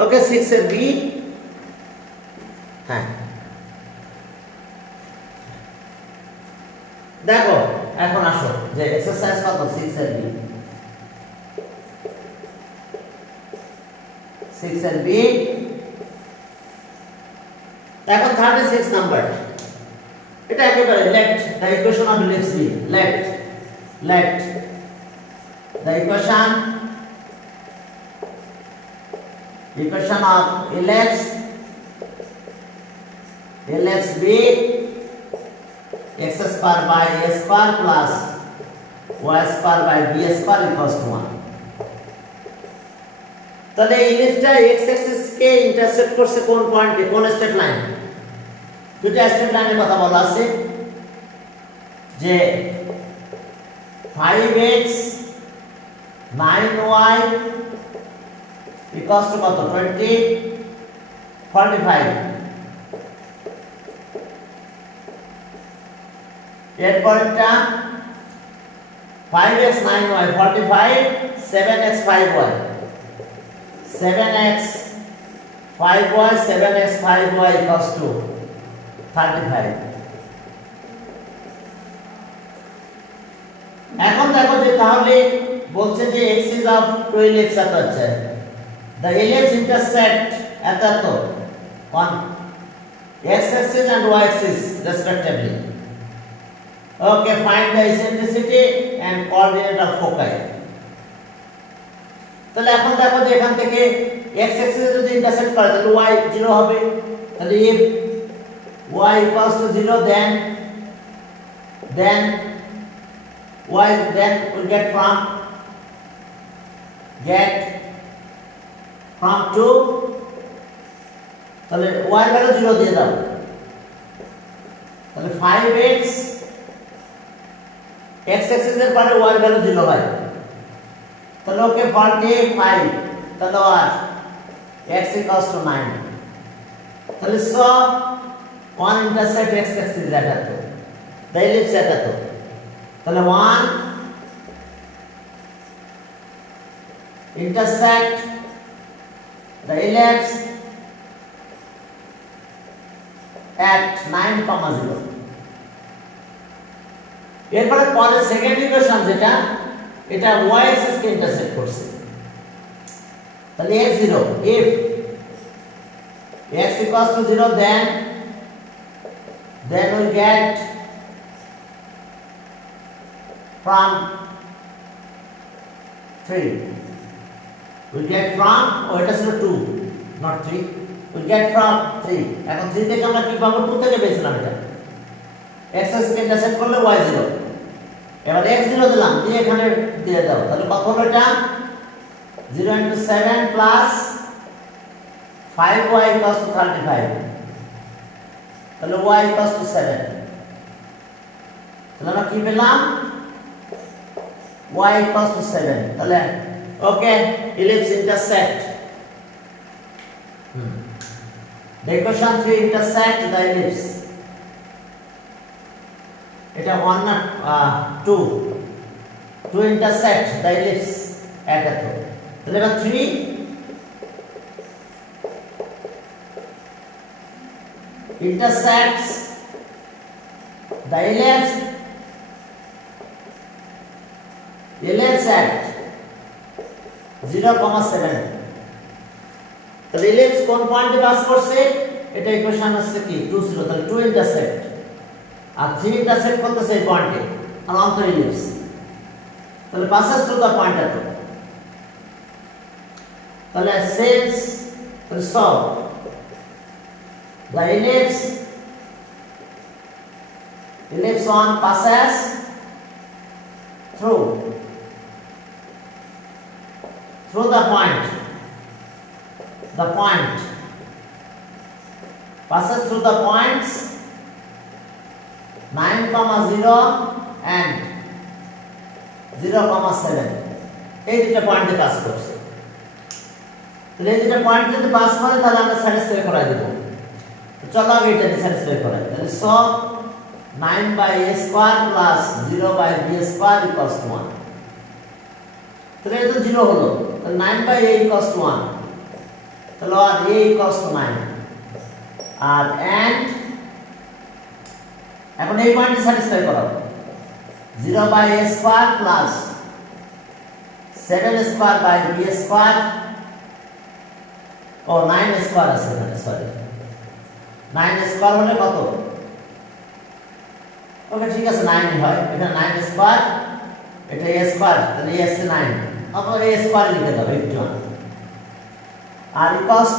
ওকে 6 এর বি, হ্যাঁ দেখো এখন আসো যে এক্সারসাইজ কত 6 এর বি, 6 এর বি এখন 36 নাম্বার, এটা একেবারে left the equation of ellipse b, left the equation of ellipse b x square by a square plus y square by b square equals to 1। তাহলে ইলিপসটা x অ্যাক্সিস কে intersect করছে কোন পয়েন্টে, কোন straight line? দুটো straight লাইনের কথা বলা আছে যে 5x 9y equals to কত 20 45। এরপরটা 5x 9y 45 7x 5y 7x 5y 7x 5y equals to 35। এখন দেখো যে তাহলে বলছে যে axis of two ellipses এত আছে, the ellipse intersect এত on x axis and y axis respectively। Okay, find the eccentricity and coordinate of foci। তাহলে এখন দেখো যে এখান থেকে x axis যদি ইন্টারসেক্ট করে তাহলে y 0 হবে, তাহলে if y equals to 0 then y then we get from 2, তাহলে y ভ্যালু 0 দিয়ে দাও, তাহলে 5x x axis এর পরে y ভ্যালু 0 হয়, তাহলে ওকে 45 তাহলে আর x equals to 9। তাহলে so one intersect x axis এটা তো the ellipse এটা তো, তাহলে 1 intersect the ellipse at 9,0। এরপরে পরে সেকেন্ড ইকুয়েশন যেটা এটা y axis কে ইন্টারসেক্ট করছে, তাহলে x0 if x equals to 0 then we get from 3, we get from এটা ছিল 2 not 3, we get from 3। এখন 3 থেকে আমরা কি পাবো, 2 থেকে পেয়েছিলাম এটা, x axis কে ইন্টারসেক্ট করলে y0, এবার x0 দিলাম দিয়ে এখানে দিয়ে দাও, তাহলে কত হলো এটা 0 into 7 plus 5y equals to 35, তাহলে y equals to 7। তাহলে আমরা কি পেলাম y equals to 7। তাহলে ওকে ellipse intersect the equation 3 intersect the ellipse, এটা 1 না 2 intersect the ellipse at এত, তাহলে এবার 3 intersects the ellipse at 0,7। তাহলে ellipse কোন পয়েন্টে পাস করছে, এটা ইকুয়েশন আছে কি 2 0, তাহলে 2 intersect আর 3 intersect করতেছে এই পয়েন্টে আর অন্তর ellipse, তাহলে passes through the point এত, তাহলে since so the ellipse 1 passes through the point passes through the points 9,0 and 0,7, এই দুটো পয়েন্টে পাস করছে। তাহলে এই দুটো পয়েন্ট যদি পাস করে তাহলে আমরা স্যাটিসফাই করাই দেব, চলো আগে এটা স্যাটিসফাই করাই। তাহলে so 9/a square plus 0/b square equals to 1। তাহলে এটা 0 হলো, তাহলে 9/a equals to 1। তাহলে আর a equals to 9 R and এখন এই পয়েন্টে স্যাটিসফাই করো 0 by a square plus 7 square by b square ও 9 স্কয়ার আছে এখানে সরি 9 স্কয়ার হলে কত ওকে ঠিক আছে 9 হয় এখানে 9 স্কয়ার এটা a স্কয়ার তাহলে a আছে 9 অথবা a স্কয়ার লিখে দাও 81 আর equals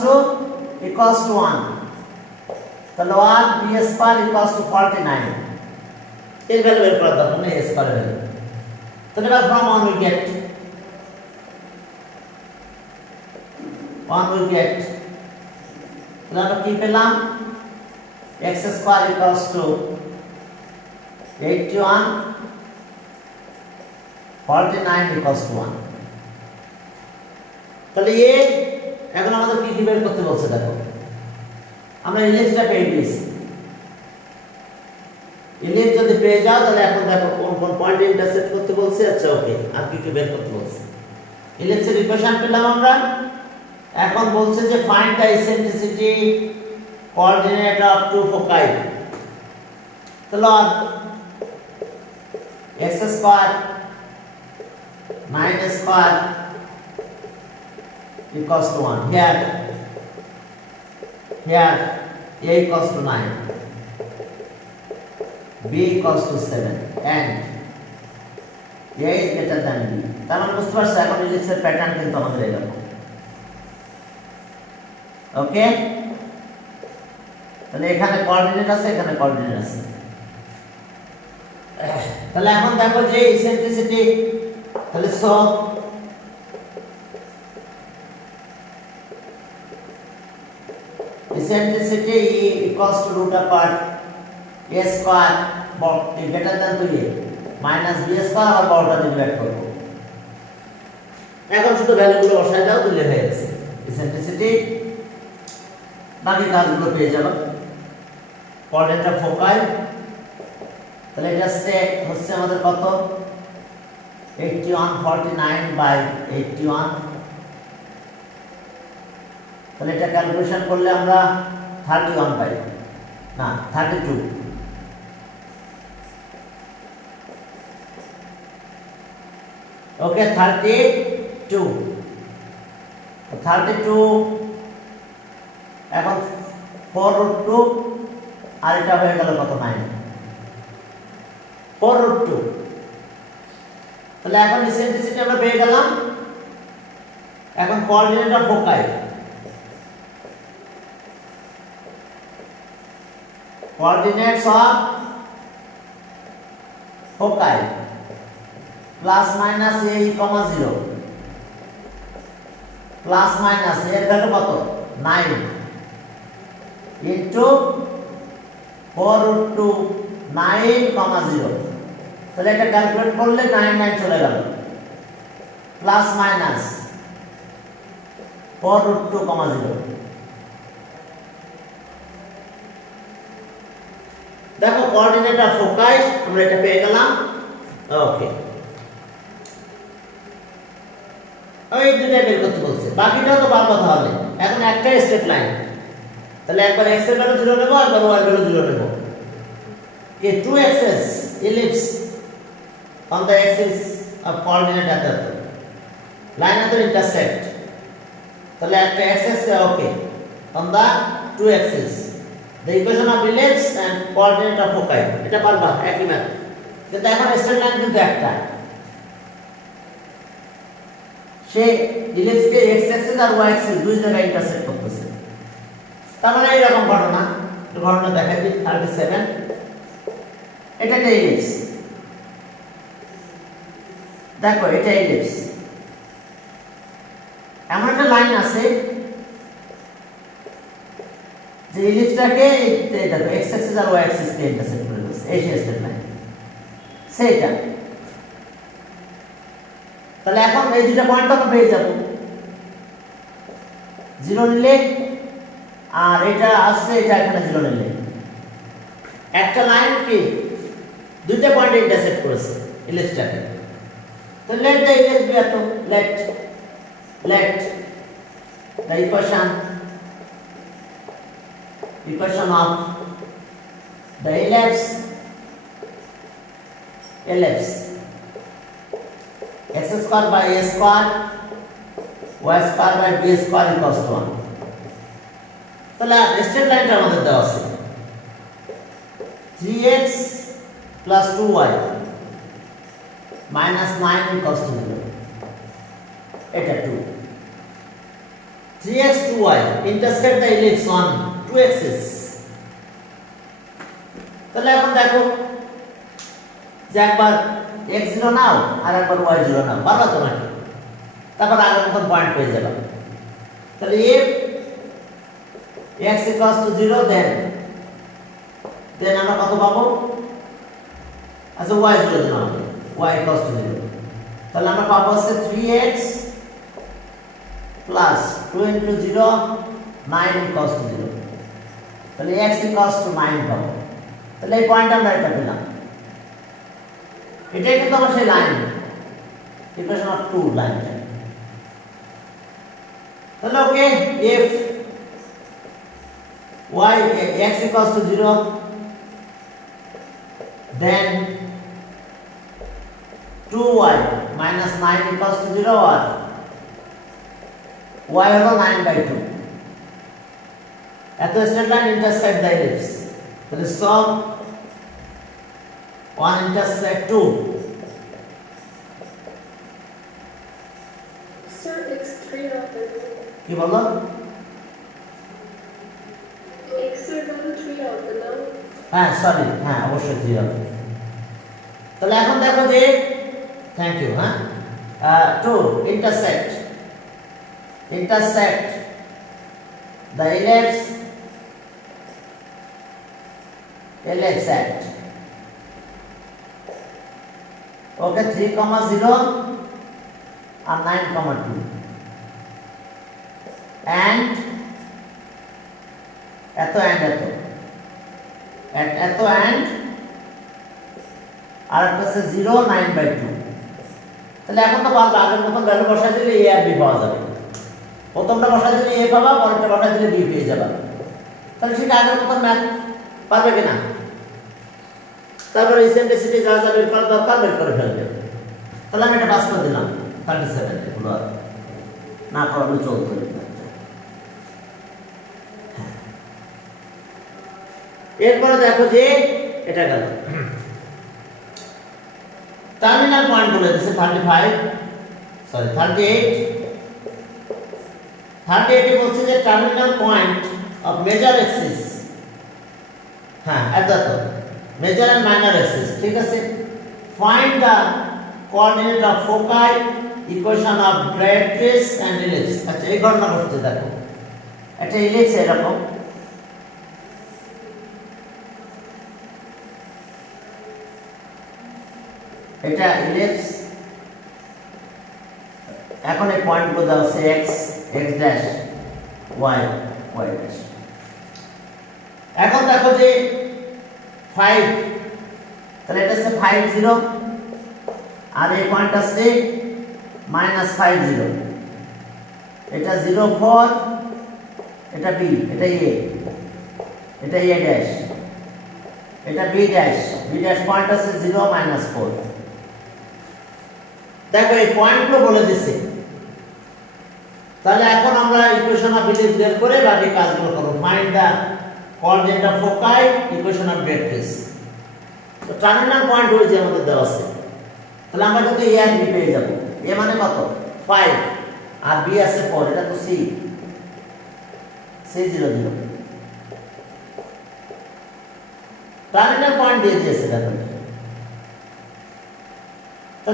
to 1 তাহলে আর b স্কয়ার equals to 49 এর ভ্যালু বের করার দরকার নেই a স্কয়ার ভ্যালু তাহলে এবার from 1 we get তাহলে আমরা কি পেলাম x square equals to 81 49 equals to 1 তাহলে এখন আমাদের কি বের করতে বলছে দেখো আমরা ইলিপসটা পেয়ে গেছি ইলিপস যদি পেয়ে যাও তাহলে এখন দেখো কোন কোন পয়েন্টে ইন্টারসেক্ট করতে বলছে আচ্ছা ওকে আর কি বের করতে বলছে ইলিপসের ইকুয়েশন পেলাম আমরা এখন বলছে যে find the eccentricity coordinate of two foci তাহলে x square 9 square equals to 1 here a equals to 9 b equals to 7 and a is greater than b তার মানে বুঝতে পারছো এখন ইলিপসের প্যাটার্ন কিন্তু আমাদের এরকম ওকে তাহলে এখানে কোঅর্ডিনেট আছে এখানে কোঅর্ডিনেট আছে তাহলে এখন দেখো যে ইসেন্ট্রিসিটি তাহলে so eccentricity E equals to root apart a square greater than to a minus b square আর বড়টা ডিভাইড করব এখন শুধু ভ্যালুগুলো বসায় দাও দিলে হয়ে গেছে eccentricity বাকি কাজগুলো পেয়ে যাবে কোঅর্ডিনেট অফ ফোকাই তাহলে এটা সেট হচ্ছে আমাদের কত 81 49 বাই 81 তাহলে এটা ক্যালকুলেশন করলে আমরা 31 পাই না 32 ওকে 32 এখন 4√2 আর এটা হয়ে গেল কত 9 4√2 তাহলে এখন ইসেন্ট্রিসিটি আমরা পেয়ে গেলাম এখন coordinate of foci coordinates of foci plus minus a comma 0 plus minus এর ভ্যালু কত 9 into 4√2 9 comma 0 তাহলে এটা ক্যালকুলেট করলে 9 চলে গেল প্লাস মাইনাস 4√2 comma 0 দেখো কোঅর্ডিনেট অফ ফোকাই আমরা এটা পেয়ে গেলাম ওকে ওই দুটো বের করতে বলছে বাকিটাও তো বার কথা হবে এখন একটা স্ট্রেট লাইন তাহলে একবার x এর ভ্যালু 0 নেব আর একবার y এর ভ্যালু 0 নেব কে 2 axis ellipse on the axis of coordinate at the line at the intersect তাহলে একটা axis okay on the 2 axis the equation of ellipse and coordinate of foci এটা পারবা একই ম্যাথ কিন্তু এখন স্ট্রেট লাইন কিন্তু একটা সে ellipse কে x axis আর y axis দুই জায়গায় ইন্টারসেক্ট করতেছে তার মানে এরকম ঘটনা দেখাই দিই 37 এটা একটা ellipse দেখো এটা ellipse এমন একটা লাইন আছে যে ইলিপসটাকে দেখো x অ্যাক্সিস আর y অ্যাক্সিস কে ইন্টারসেক্ট করে দিচ্ছে এই স্ট্রেট লাইন সেটা তাহলে এখন এই দুটো পয়েন্ট আমরা পেয়ে যাব 0 নিলে আর এটা আসছে এটা এখানে 0 নিলে একটা লাইন কি দুটো পয়েন্টে ইন্টারসেক্ট করেছে ইলিপসটাকে তো let the ellipse be at let the equation equation of the ellipse x square by a square y square by b square equals to 1. তাহলে স্ট্রেট লাইনটা আমাদের দেওয়া আছে 3x plus 2y minus 9 equals to 0. এটা 2. 3x 2y intersect the ellipse on 2 axis. তাহলে এখন দেখো যে একবার x0 নাও আর একবার y0 নাও, পারবা তো নাকি? তারপর আগের মতন পয়েন্ট পেয়ে যাবে। তাহলে if x equals to 0 then আমরা কত পাবো? আচ্ছা y0 দিলাম আমরা, y equals to 0, তাহলে আমরা পাবো হচ্ছে 3x plus 2 into 0 9 equals to 0, তাহলে x equals to 9 পাবো। তাহলে এই পয়েন্ট আমরা এটা পেলাম, এটাই কিন্তু আমার সেই লাইন, ইকুয়েশন অফ 2 লাইনটা। তাহলে ওকে, if x equals to 0 then 2y minus 9 equals to 0 or y হলো 9/2। এত straight line intersect the ellipse, তাহলে সব 1 intersect 2। Sir, it's 3 হবে। কি বলো? x এর ভ্যালু 3 হবে না? হ্যাঁ সরি, হ্যাঁ অবশ্যই 3 হবে। তাহলে এখন দেখো যে থ্যাংক ইউ, হ্যাঁ 2 intersect the ellipse at okay 3, 0 and 9, 2 and এত and আর একটা হচ্ছে 0 9/2। তাহলে এখন তো পারবে, আগের মতন ভ্যালু বসাই দিলে a আর b পাওয়া যাবে। প্রথমটা বসাই দিলে a পাবা, পরেরটা বসাই দিলে b পেয়ে যাবে। তাহলে ঠিক আগের মতন ম্যাথ পারবে কিনা? তারপরে ইসেন্ট্রিসিটি যা যা বের করা দরকার বের করে ফেলবে। তাহলে আমি এটা পাস করে দিলাম 37 এগুলো না করলে চলতো। এরপরে দেখো যে এটা গেল টার্মিনাল পয়েন্ট বলে দিয়েছে 38 এ বলছে যে terminal point of major axis, হ্যাঁ এটা তো মেজর এন্ড মাইনর অ্যাক্সিস, ঠিক আছে। Find the coordinate of foci, equation of directrix and ellipse. আচ্ছা এই গণনা করতে দেখো, একটা ইলিপস এরকম, এটা ইলিপস, এখন এই পয়েন্টগুলো দেওয়া আছে x ড্যাশ y ড্যাশ। এখন দেখো যে 5, তাহলে এটা হচ্ছে 5, 0 আর এই পয়েন্ট আছে -5, 0, এটা 0, 4, এটা b, এটা a, এটা a ড্যাশ, এটা b ড্যাশ পয়েন্ট আছে 0, -4। দেখো এই পয়েন্টগুলো বলে দিছে। তাহলে এখন আমরা ইকুয়েশন অফ ইলিপস বের করে বাকি কাজগুলো করব। Find the coordinate of foci, equation of directrix. তো টার্মিনাল পয়েন্ট হয়েছে আমাদের দেওয়া আছে, তাহলে আমরা কিন্তু a আর b পেয়ে যাব। a মানে কত 5 আর b আছে 4, এটা তো c 0, 0। টার্মিনাল পয়েন্ট দিয়ে দিয়েছে দেখো। তো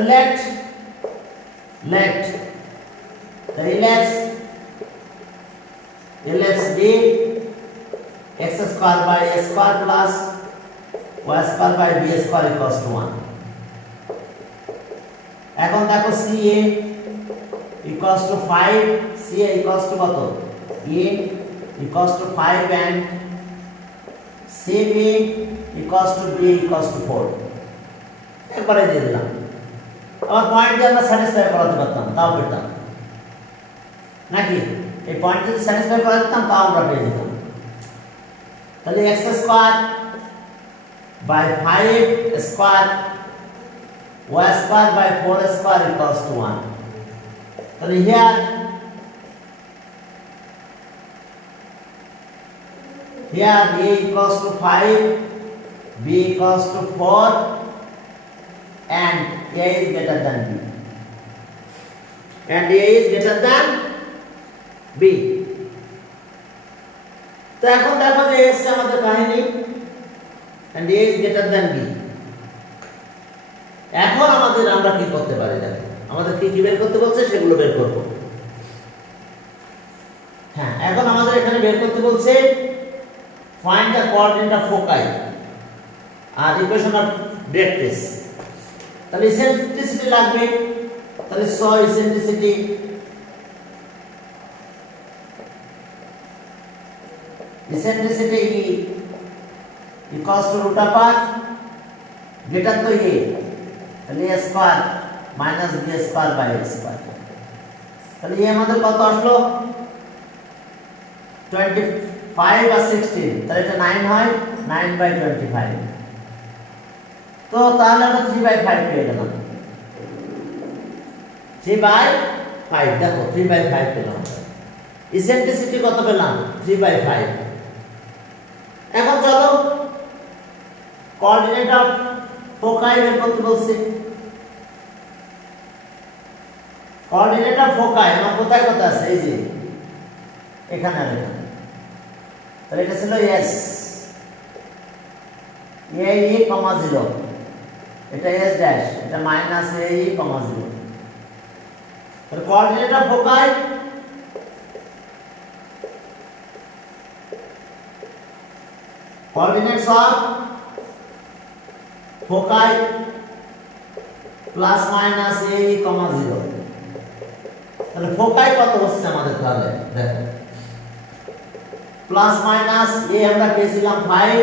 let the ellipse be x square by a square plus y square by b square equals to 1। এখন দেখো CA equals to 5, CA equals to কত? A equals to 5 and CB equals to B equals to 4। একবারে দিয়ে দিলাম। আমার point দিয়ে আমরা satisfy করাতে পারতাম, তাও পেতাম নাকি? এই পয়েন্ট যদি স্যাটিসফাই করাতে পারতাম তাও আমরা পেয়ে যেতাম। তাহলে x square by 5 square y square by 4 square equals to 1. তাহলে here a equals to 5, b equals to 4, and a is greater than b. And a is greater than b. তো এখন দেখো যে এসছে আমাদের কাহিনী and a is greater than b. এখন আমরা কি করতে পারি দেখো, আমাদের কি বের করতে বলছে সেগুলো বের করব। হ্যাঁ, এখন আমাদের এখানে বের করতে বলছে find the coordinate of foci আর ইকুয়েশন অফ ডিরেক্ট্রিক্স। তাহলে ইসেন্ট্রিসিটি লাগবে, তাহলে eccentricity E equals to root of r greater to a, তাহলে a square minus b square by a square. তাহলে এই আমাদের কত আসলো 25 আর 16, তাহলে এটা 9 হয়, 9/25। তো তাহলে আমরা 3/5 পেয়ে গেলাম, 3/5। দেখো 3/5 পেলাম। ইসেন্ট্রিসিটি কত পেলাম 3/5। এখন চলো কোঅর্ডিনেট অফ ফোকাই বের করতে বলছি। কোঅর্ডিনেট অফ ফোকাই আমার কোথায় আছে, এই যে এখানে আর এখানে। তাহলে এটা ছিল s a e, 0, এটা s ড্যাশ, এটা মাইনাস a e, 0। তাহলে coordinate of foci coordinates of foci plus minus a e, 0। তাহলে ফোকাই কত হচ্ছে আমাদের, তাহলে দেখো প্লাস মাইনাস a আমরা পেয়েছিলাম 5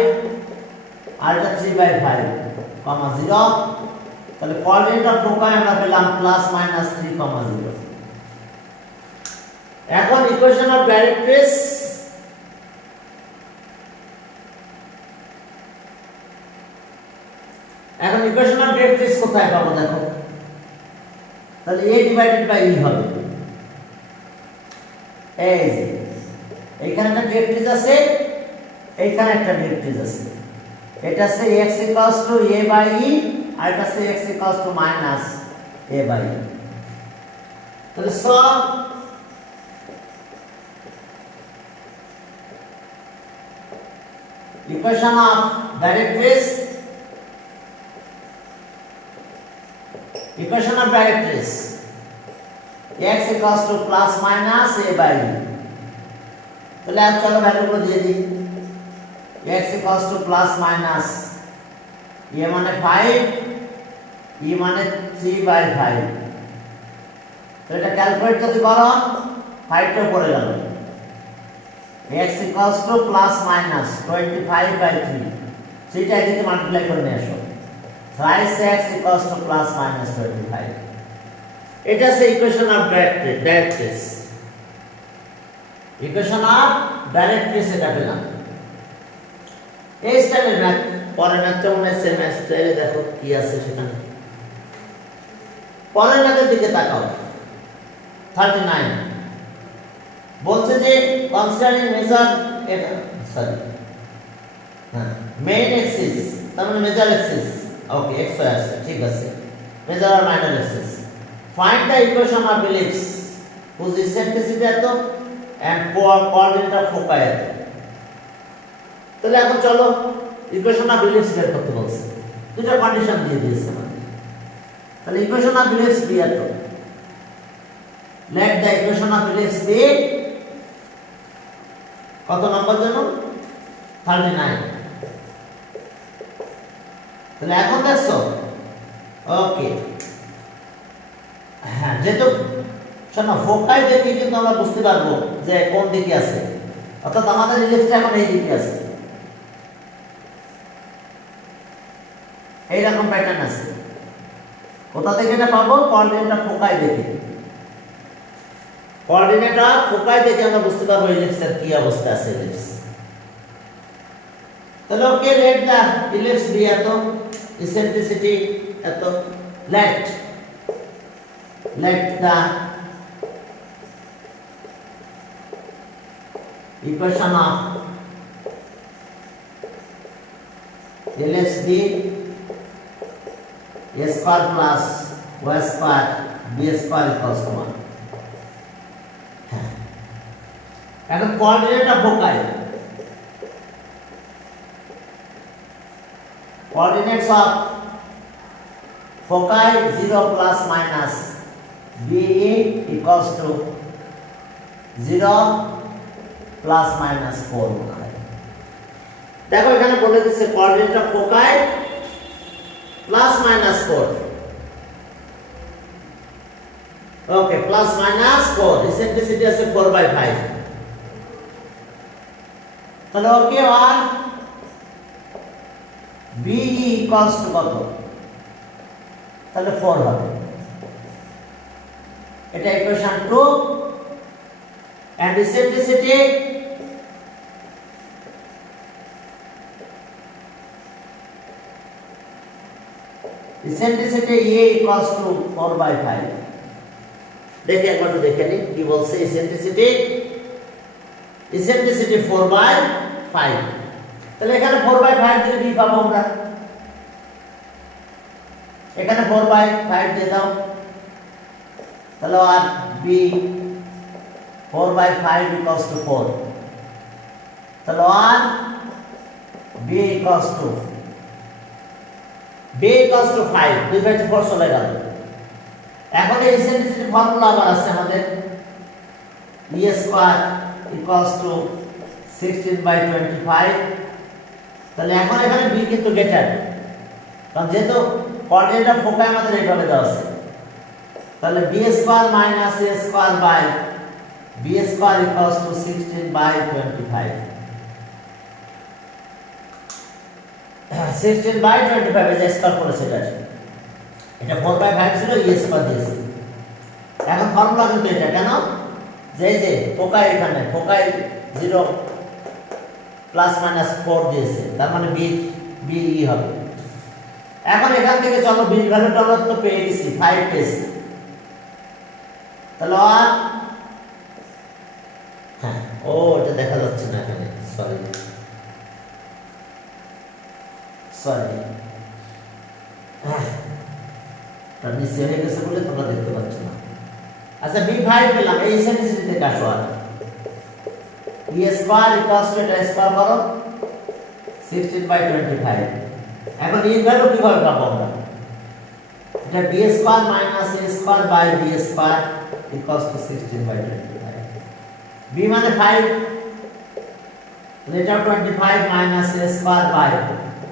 আর এটা 3/5, 0। তাহলে কোঅর্ডিনেট অফ ফোকাই আমরা পেলাম প্লাস মাইনাস 3, 0। এখন ইকুয়েশন অফ ডাইরেক্ট্রিক্স, এখন ইকুয়েশন অফ ডাইরেক্ট্রিক্স কোথায় পাবো দেখো। তাহলে a ডিভাইডেড বাই e হবে, এই যে এইখানে একটা ডাইরেক্ট্রিক্স আছে, এইখানে একটা ডাইরেক্ট্রিক্স আছে। এটা আছে x equals to a by e আর এটা আছে x equals to minus a by e। তাহলে সব equation of directrix, equation of directrix x equals to plus minus a by e। তাহলে আর চলো ভ্যালুগুলো দিয়ে দিই। x equals to plus minus a মানে 5, e মানে 3/5। তো এটা ক্যালকুলেট যদি করো 5 টা পড়ে গেল। x equals to plus minus 25/3, সেটা এদিকে মাল্টিপ্লাই করে নিয়ে আসো। thrice x equals to plus minus 25। এটা আছে equation of directrix. Equation of directrix এটা পেলাম। এই স্টাইলের ম্যাথ, পরের ম্যাথটা মনে আছে, ম্যাথটা দেখো কি আছে সেখানে। পরের ম্যাথের দিকে তাকাও, 39 বলছে যে কনসিডারিং মেজার, এটা সরি হ্যাঁ মেইন এক্সিস, তার মানে major axis, okay x y আছে, ঠিক আছে, মেজার আর minor axis. Find the equation of ellipse whose eccentricity এত and coordinate of foci এত। তাহলে এখন চলো ইকুয়েশন অফ ইলিপস বের করতে বলছে, দুটো কন্ডিশন দিয়ে দিয়েছে আমাদের। তাহলে ইকুয়েশন অফ ইলিপস বি এত, let the equation of ellipse be কত নম্বর জন্য 39। তাহলে এখন দেখছো, ওকে হ্যাঁ, যেহেতু শোনো ফোকাই দেখে কিন্তু আমরা বুঝতে পারবো যে কোন দিকে আছে, অর্থাৎ আমাদের ইলিপসটা এখন এই দিকে আছে, এইরকম প্যাটার্ন আছে। কোথা থেকে এটা পাবো, কোঅর্ডিনেটটা ফোকাই দেখে। কোঅর্ডিনেটটা ফোকাই দেখে আমরা বুঝতে পারবো ইলিপসের কি অবস্থা আছে। ইলিপস তাহলে okay let the ellipse be এত ইসেন্ট্রিসিটি এত let the equation of LSB a square plus y square b square equals to 1. এখন coordinate of foci coordinates of foci 0 plus minus BE equals to 0 plus minus 4 होना है। देखो এখানে বলে দিচ্ছে coordinate of foci plus minus 4 okay plus minus 4 eccentricity আছে 4/5 তাহলে ওকে আর BE equals to কত তাহলে 4 হবে এটা equation 2 and eccentricity A equals to 4/5 দেখে একবার তো দেখে নি কি বলছে eccentricity 4/5 তাহলে এখানে 4/5 দিলে b পাবো আমরা এখানে 4/5 দিয়ে দাও তাহলে আর b 4/5 equals to 4 তাহলে আর b equals to 5 2/4 চলে গেল এখন এই ইসেন্ট্রিসিটি ফর্মুলা আবার আছে আমাদের e স্কয়ার equals to 16/25 তাহলে এখন এখানে b কিন্তু গ্রেটার কারণ যেহেতু কোঅর্ডিনেট অফ ফোকাই আমাদের এইভাবে দেওয়া আছে তাহলে b square minus a square by b square equals to 16/25 16/25 এর স্কয়ার করেছে এটা 4/5 ছিল e স্কয়ার দিয়েছে এখন ফর্মুলা কিন্তু এটা কেন যে ফোকাই এখানে ফোকাই 0 প্লাস মাইনাস 4 দিয়েছে তার মানে b e হবে এখন এখান থেকে চলো b এর ভ্যালুটা আমরা তো পেয়ে গেছি 5 পেয়েছি তাহলে আর হ্যাঁ ও এটা দেখা যাচ্ছে না এখানে সরি তার নিচে হয়ে গেছে বলে তোমরা দেখতে পাচ্ছ না আচ্ছা b5 পেলাম এই ইসেন্ট্রিসিটি থেকে আসো আর e স্কয়ার ইকুয়ালস টু এটা স্কয়ার করো 16/25 এখন এর ভ্যালু কিভাবে পাবো আমরা এটা b square minus a square by b square equals to 16/25 b মানে 5 এটা 25 minus a square by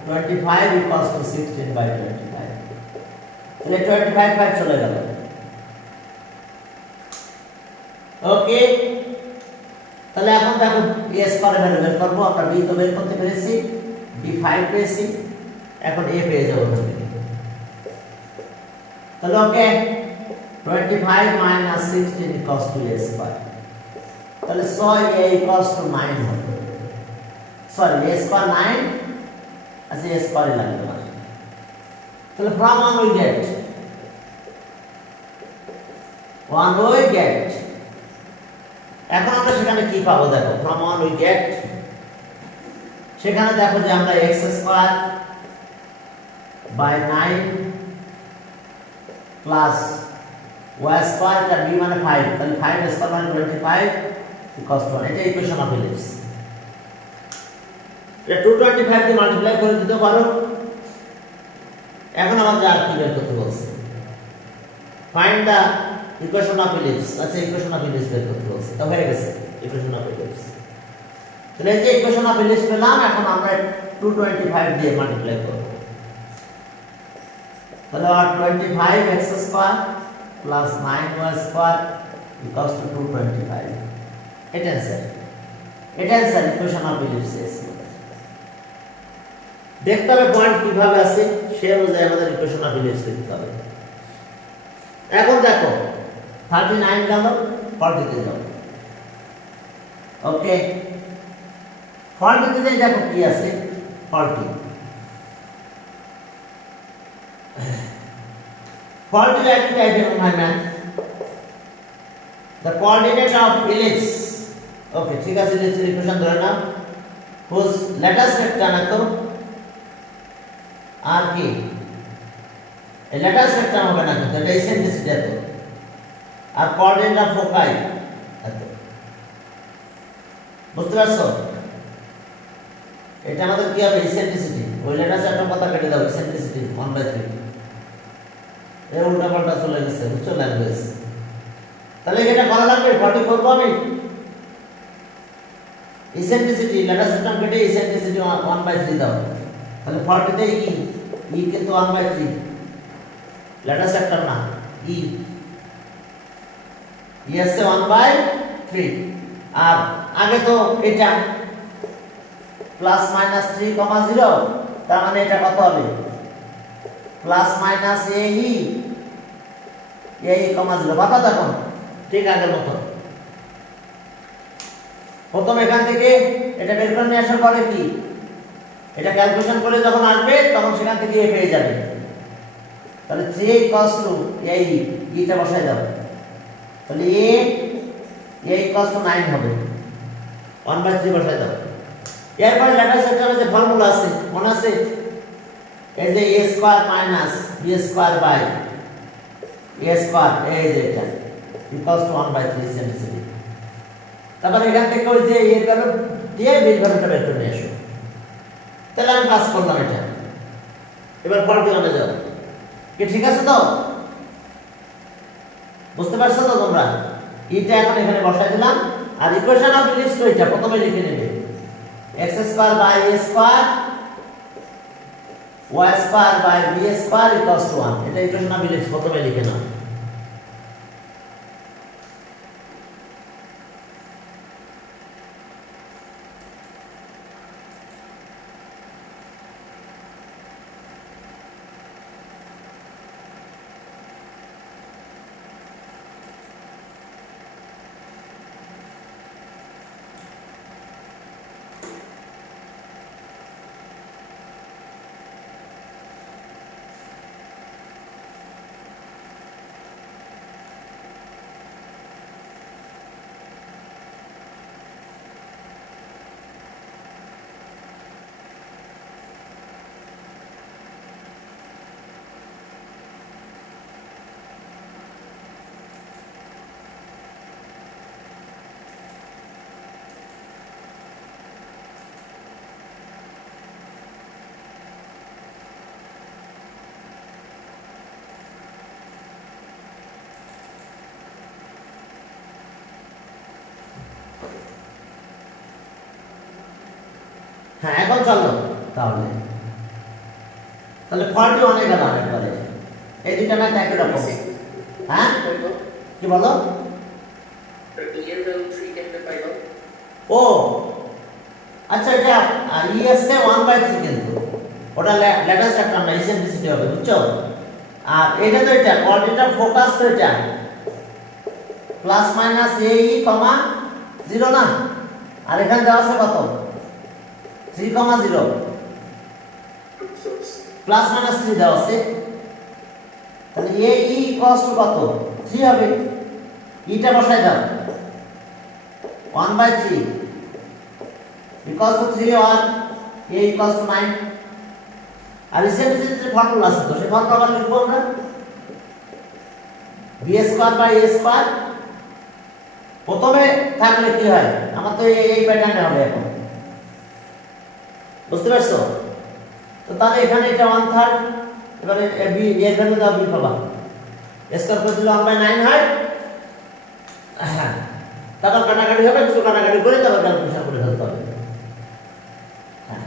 25 equals to 16/25 তাহলে 25 চলে গেল ওকে তাহলে এখন দেখো a স্কয়ার ভ্যালু বের করব আমরা b তো বের করতে পেরেছি b5 পেয়েছি এখন a পেয়ে যাব তাহলে ওকে 25 minus 16 equals to a square তাহলে 6a equals to 9 হবে সরি a স্কয়ার 9 আচ্ছা a স্কয়ার লাগবে না তাহলে from 1 we get এখন আমরা সেখানে কি পাবো দেখো from 1 we get সেখানে দেখো যে আমরা x square by 9 plus y square তার b মানে 5 তাহলে 5 স্কয়ার মানে 25 equals to 1 এটা ইকুয়েশন অফ ইলিপস এটা 225 দিয়ে মাল্টিপ্লাই করে দিতে পারো এখন আমাদের আর কি বের করতে বলছে find the equation of ellipse আচ্ছা ইকুয়েশন অফ ইলিপস বের করতে বলছে তো হয়ে গেছে ইকুয়েশন অফ ইলিপস তাহলে এই যে ইকুয়েশন অফ ইলিপস পেলাম এখন আমরা 225 দিয়ে মাল্টিপ্লাই করব তাহলে আর 25 x square plus 9y square equals two 225 এটা आंसर ইকুয়েশন অফ ইলিপস দেখতে হবে পয়েন্ট কিভাবে আছে সেই অনুযায়ী আমাদের ইকুয়েশন অফ ইলিপস লিখতে হবে এখন দেখো 39 গেল 40 তে যাও ওকে 40 তে দেখো কি আছে faulty. Faulty activity item, my man. The coordinate of ellipse. Okay, ঠিক আছে, ellipse equation ধরে নাও whose lattice vector না তো আর কি এই lattice vector হবে না কিন্তু এটা eccentricity এত আর coordinate of foci এত বুঝতে পারছো এটা আমাদের কি হবে eccentricity ওই lattice একটা কথা কেটে দাও eccentricity 1/3 এর উল্টা পাল্টা চলে গেছে বুঝছো ল্যাঙ্গুয়েজ তাহলে এটা করা লাগবে 40 করব আমি eccentricity lattice vector কেটে eccentricity 1/3 দাও তাহলে 40 তে e কিন্তু 1/3 lattice vector না e আছে 1/3 আর আগে তো এটা প্লাস মাইনাস 3,0 তার মানে এটা কত হবে প্লাস মাইনাস ae 0 বাবা দেখো ঠিক আগের মতো প্রথম এখান থেকে এটা বের করে নিয়ে আসার পরে কি এটা ক্যালকুলেশন করে যখন আসবে তখন সেখান থেকে a পেয়ে যাবে তাহলে 3 cos 2 ae এটা বসাই দাও তাহলে a 9 হবে 1/3 বসাই দাও এরপর ল্যাটিস ভেক্টরের যে ফর্মুলা আছে মনে আছে এই যে a square minus b square by a square এই যে এটা ইকুয়ালস টু 1/3 eccentricity তারপর এখান থেকে ওই যে এর ভ্যালু দিয়ে বির ভ্যালুটা বের করে নিয়ে আসো তাহলে আমি পাস করলাম এটা এবার ফর্মুলাতে যাও কি ঠিক আছে তো বুঝতে পারছো তো তোমরা এটা এখন এখানে বসাই দিলাম আর ইকুয়েশন অফ ellipse তো এটা প্রথমে লিখে নেবে x square by a square y square by b square equals to 1 এটা ইকুয়েশন অফ ellipse প্রথমে লিখে নাও হ্যাঁ এখন চলো তাহলে 40 অনেক গেল একবারে এই দুটো না একই রকম হ্যাঁ কি বলো ও আচ্ছা এটা ই আছে 1/3 কিন্তু ওটা ল্যাটিস ভেক্টর না eccentricity হবে বুঝছো আর এটা তো এটা কোঅর্ডিনেট ফোকাস তো এটা প্লাস মাইনাস ae 0 না আর এখানে দেওয়া আছে কত 3,0 প্লাস মাইনাস 3 দেওয়া আছে তাহলে ae ইকুয়ালস টু কত 3 হবে এটা বসাই দাও 1/3 ইকুয়ালস টু 3 আর a ইকুয়ালস টু 9 আর eccentricity ফর্মুলা আছে তো সেই ফর্মুলা লিখবো আমরা b square by a square প্রথমে থাকলে কি হয় আমার তো এই প্যাটার্নে হবে এখন বুঝতে পারছো তো তাহলে এখানে এটা 1/3 এবারে b এর ভ্যালু দাও b পাবা স্কয়ার করে দিলে 1/9 হয় হ্যাঁ তারপর কাটাকাটি হবে কিছু কাটাকাটি করে তারপর ক্যালকুলেশন করে ফেলতে হবে হ্যাঁ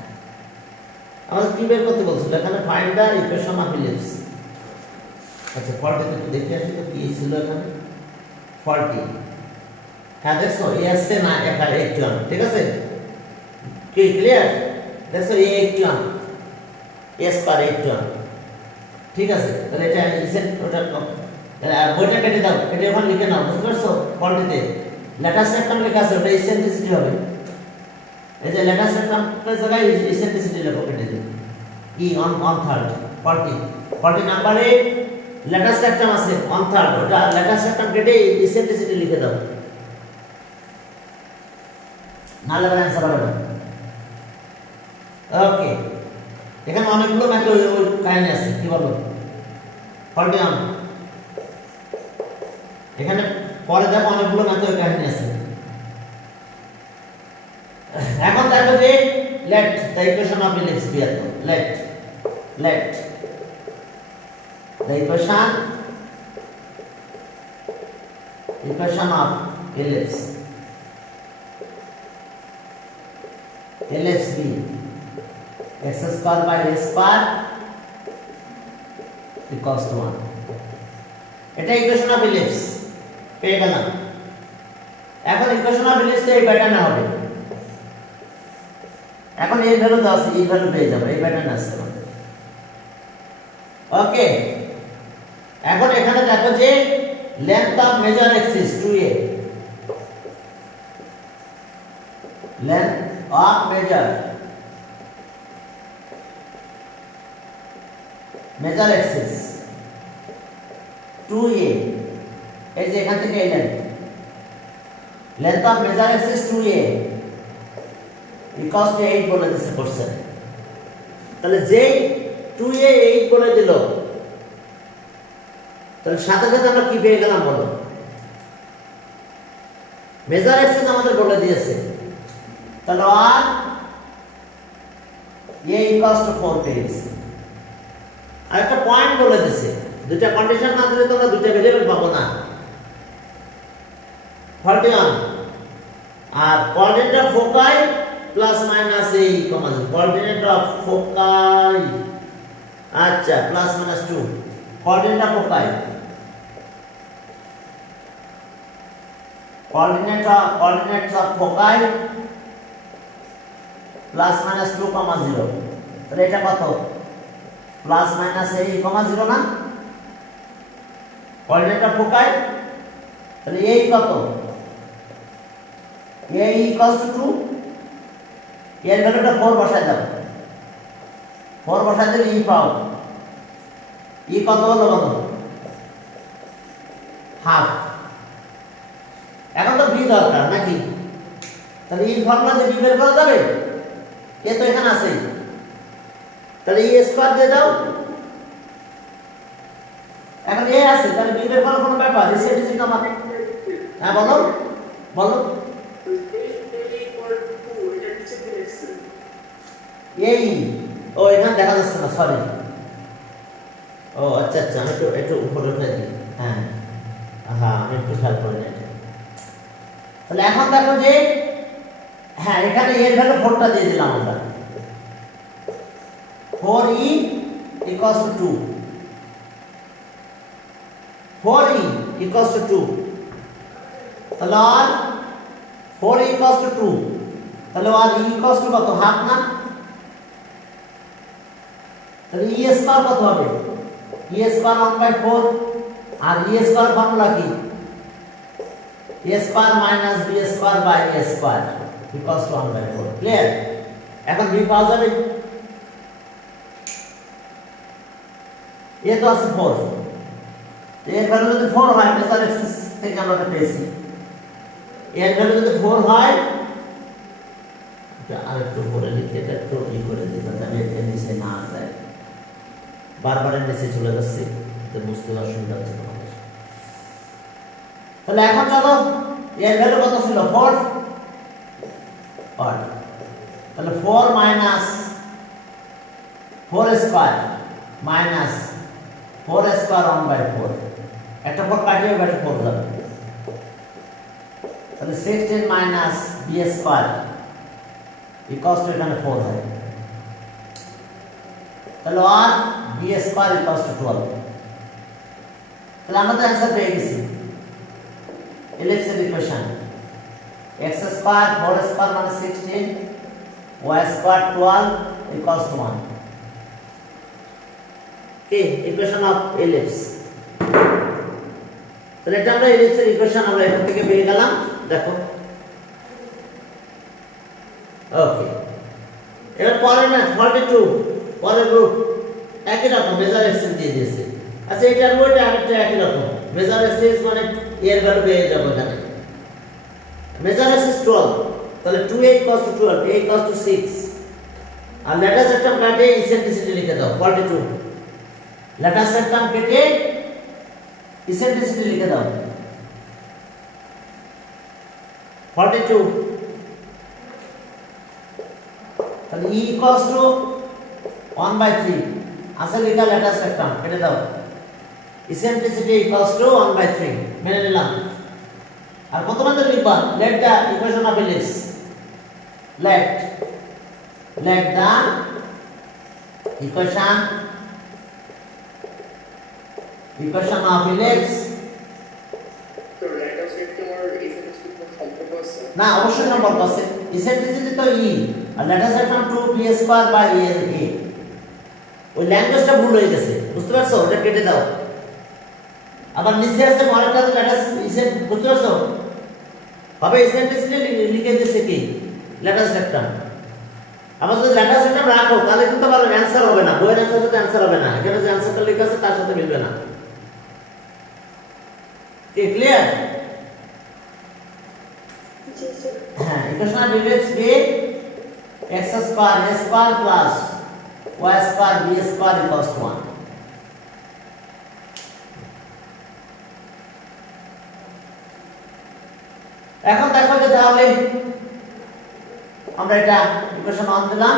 আমাদের কি বের করতে বলছিল এখানে find the equation of ellipse আচ্ছা 40 একটু দেখে আসি তো কি ছিল এখানে 40 হ্যাঁ দেখছো এ আসছে না এখানে 81 ঠিক আছে কি ক্লিয়ার দেখো a 81 a স্কয়ার 81 ঠিক আছে তাহলে এটা ইসেন্ট ওটা বইটা কেটে দাও কেটে ওখানে লিখে নাও বুঝতে পারছো 40 তে ল্যাটিস ভেক্টর লেখা আছে ওটা ইসেন্ট্রিসিটি হবে এই যে লেটার সেটটার জায়গায় ইসেন্ট্রিসিটি লেখো কেটে দিন ই অন থার্ড 40 নাম্বারে লেটার সেটটাম আছে অন থার্ড ওটা লেটার সেটটাম কেটে ইসেন্ট্রিসিটি লিখে দাও নালে বলে অ্যানসার হবে না ওকে এখানে অনেকগুলো ম্যাথ ওই কাহিনী আছে কি বলো 41 এখানে পরে দেখো অনেকগুলো ম্যাথ ওই কাহিনী আছে এখন দেখো যে let the equation of ellipse be at let the equation of ellipse be x square by a square equals to 1 এটা ইকুয়েশন অফ ellipse পেয়ে গেলাম এখন ইকুয়েশন অফ ellipse এই প্যাটার্নে হবে এখন এই ভ্যালু দাও এই ভ্যালু পেয়ে যাবে এই প্যাটার্ন আছে আমাদের ওকে এখন এখানে দেখো যে length of major axis 2a length of major axis 2a এই যে এখান থেকে এই length of major axis 2a equals to 8 বলে দিছে কোশ্চেন তাহলে যেই 2a 8 বলে দিল তাহলে সাথে সাথে আমরা কি পেয়ে গেলাম বলো মেজর এক্সিস আমাদের বলে দিয়েছে তাহলে আর a ইকুয়ালস টু 4 পেয়ে গেছে আর একটা পয়েন্ট বলে দিয়েছে দুইটা কন্ডিশন না দিলে তোমরা দুইটা ভেরিয়েবল পাবো না 41 আর coordinate of foci plus minus a comma 0 coordinate of foci আচ্ছা plus minus 2 coordinate of foci coordinates of foci plus minus 2 comma 0 তাহলে এটা কত plus minus a comma 0 না coordinate of foci তাহলে a কত a equals to 2 এর ভ্যালুটা 4 বসাই দাও 4 বসাই দিলে e পাও e কত হলো বলো হাফ এখন তো বি দরকার নাকি তাহলে এই ফর্মুলা দিয়ে বি বের করা যাবে এ তো এখানে আছে তাহলে এ স্কয়ার দিয়ে দাও এখন এ আছে তাহলে বি বের করার কোনো ব্যাপার রিসেন্টলি নাম্বার হ্যাঁ বলো বলো এই ও এখানে দেখা যাচ্ছে না সরি ও আচ্ছা আচ্ছা আমি একটু উপরে উঠে দিই হ্যাঁ হ্যাঁ আমি একটু খেয়াল করে নিই তাহলে এখন দেখো যে হ্যাঁ এখানে এর ভ্যালু 4 টা দিয়ে দিলাম আমরা 4e equals to 2 4e equals to 2 তাহলে আর 4e equals to 2 তাহলে আর e equals to কত হাফ না তাহলে e স্কয়ার কত হবে e স্কয়ার 1/4 আর e স্কয়ার ফর্মুলা কি a square minus b square by a square equals to 1/4 clear এখন b পাওয়া যাবে এ তো আছে 4 এর ভ্যালু যদি 4 হয় মেজর এক্সিস থেকে আমরা পেয়েছি এর ভ্যালু যদি 4 হয় এটা আরেকটু পরে লিখে এটা একটু ই করে দিই যাতে এর নিচে না যায় বারবার এর নিচে চলে যাচ্ছে তো বুঝতে অসুবিধা হচ্ছে তোমাদের তাহলে এখন চলো এর ভ্যালু কত ছিল 4 তাহলে 4 মাইনাস 4 স্কয়ার মাইনাস 4 স্কয়ার 1/4 একটা 4 কাটিয়ে বাইরে 4 যাবে তাহলে 16 minus b square equals two এখানে 4 হয় তাহলে আর b স্কয়ার ইকুয়ালস টু 12 তাহলে আমরা তো অ্যানসার পেয়ে গেছি ellipse equation x square 4 square minus 16 y square 12 equals to 1 okay equation of ellipse তাহলে এটা আমরা ellipse এর ইকুয়েশন আমরা এখান থেকে পেয়ে গেলাম দেখো ওকে, এবার পরের ম্যাথ 42 পরের গ্রুপ একই রকম মেজার এক্সেস দিয়ে দিয়েছে। আচ্ছা এটার বইটা আরেকটা একই রকম মেজার এক্সেস মানে এর ভ্যালু পেয়ে যাবো এখানে মেজার এক্সেস 12 তাহলে 2a equals to 12 a equals to 6 আর লেটাস একটা কাটে ইসেন্ট্রিসিটি লিখে দাও 42 লেটাস একটা কেটে ইসেন্ট্রিসিটি লিখে দাও 42 তাহলে e equals to 1/3 আসলে লেখা লেটাস একটা কেটে দাও ইসেন্ট্রিসিটি equals to 1/3 মেনে নিলাম। আর প্রথমে তো লিখবা let the equation of Ellis let the equation of Ellis তো লেটার সেক্টর ইসেন্ট্রিসিটি সম্পর্ক আছে না অবশ্যই সম্পর্ক আছে ইসেন্ট্রিসিটি তো e আর লেটার সেক্টর 2p² a ওই ল্যাঙ্গুয়েজটা ভুল হয়ে গেছে বুঝতে পারছো ওটা কেটে দাও। আবার নিচে আছে মডেলটা লেটাস ইসেন্ট বুঝতে পারছো হবে ইসেন্ট্রিসিটি লিখে দিয়েছে কি লেটাস সেক্টর। আবার যদি লেটাস সেক্টর রাখো তাহলে কিন্তু আবার অ্যানসার হবে না বইয়ের অ্যানসার সাথে অ্যানসার হবে না এখানে যে অ্যানসারটা লেখা আছে তার সাথে মিলবে না। কি ক্লিয়ার? जी सर হ্যাঁ ইকুয়েশন অফ ইলেক্স কে x² a² plus y² b² equals to 1। এখন দেখো যে তাহলে আমরা এটা ইকুয়েশন 1 দিলাম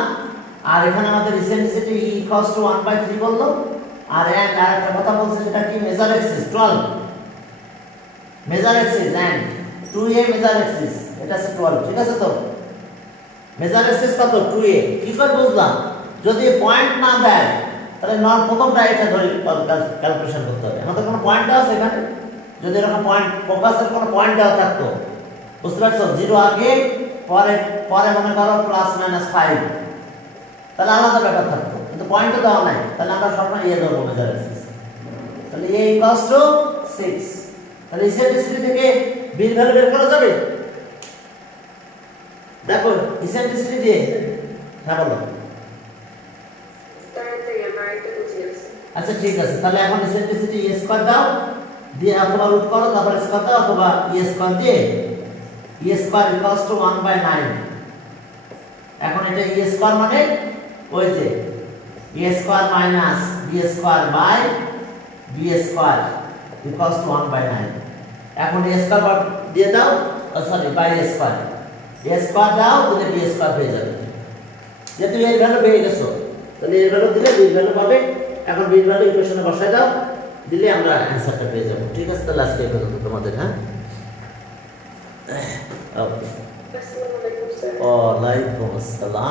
আর এখানে আমাদের ইসেন্ট্রিসিটি e ইকুয়ালস টু 1/3 বললো আর একটা কথা বলছে সেটা কি major axis 12 major axis and 2a major axis এটা আছে 12 ঠিক আছে তো মেজার এক্সিস কত 2a কি করে বুঝলাম যদি পয়েন্ট না দেয় তাহলে নন প্রথমটা এটা ধরে ক্যালকুলেশন করতে হবে আমাদের কোনো পয়েন্ট দেওয়া আছে এখানে যদি এরকম পয়েন্ট ফোকাসের কোনো পয়েন্ট দেওয়া থাকতো বুঝতে পারছো 0 আগে পরে পরে মনে করো +-5 তাহলে আলাদা ব্যাপার থাকতো কিন্তু পয়েন্ট তো দেওয়া নাই তাহলে আমরা সবসময় ইয়ে দেবো মেজার এক্সিস তাহলে a ইকুয়ালস টু 6 তাহলে ইসেন্ট্রিসিটি থেকে b এর ভ্যালু বের করা যাবে দেখো ইসেন্ট্রিসিটি দিয়ে হ্যাঁ বলো তাড়াতাড়ি আমার একটা বুঝে গেছে আচ্ছা ঠিক আছে তাহলে এখন ইসেন্ট্রিসিটি e স্কয়ার দাও দিয়ে অথবা রুট করো তারপর স্কয়ার দাও অথবা e স্কয়ার দিয়ে e স্কয়ার ইকুয়ালস টু 1/9 এখন এটা e স্কয়ার মানে ওই যে e square minus b square by b square equals to 1/9 এখন e স্কয়ার দিয়ে দাও sorry by a square a square দাও তাহলে b স্কয়ার হয়ে যাবে যেহেতু এর ভ্যালু পেয়ে গেছো তাহলে এর ভ্যালু দিলে b এর ভ্যালু পাবে এখন b এর ভ্যালু ইকুয়েশনে বসায় দাও দিলে আমরা অ্যানসারটা পেয়ে যাব ঠিক আছে তাহলে আজকে এই পর্যন্ত তোমাদের হ্যাঁ ওকে আসসালামু আলাইকুম স্যার ওয়ালাইকুম আসসালাম